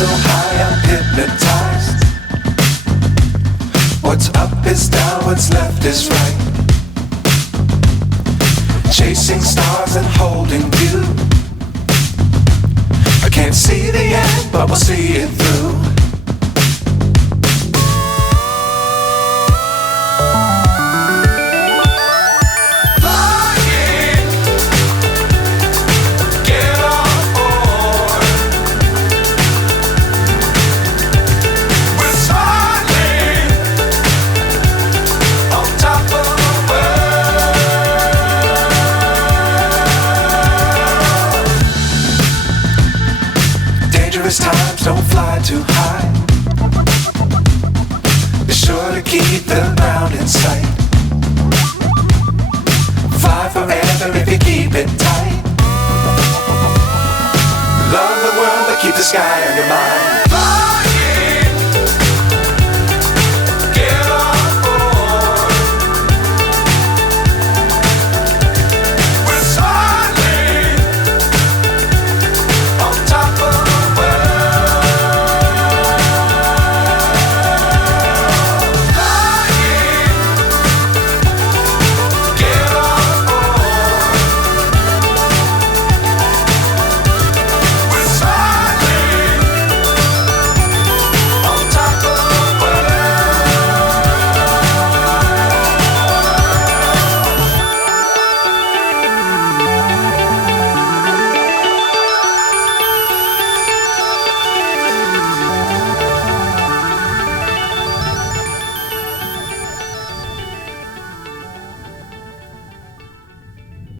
So high I'm hypnotized. What's up is down, what's left is right. Chasing stars and holding you. I can't see the end, but we'll see it through. Times don't fly too high. Be sure to keep the ground in sight. Fly forever if you keep it tight. Love the world but keep the sky on your mind.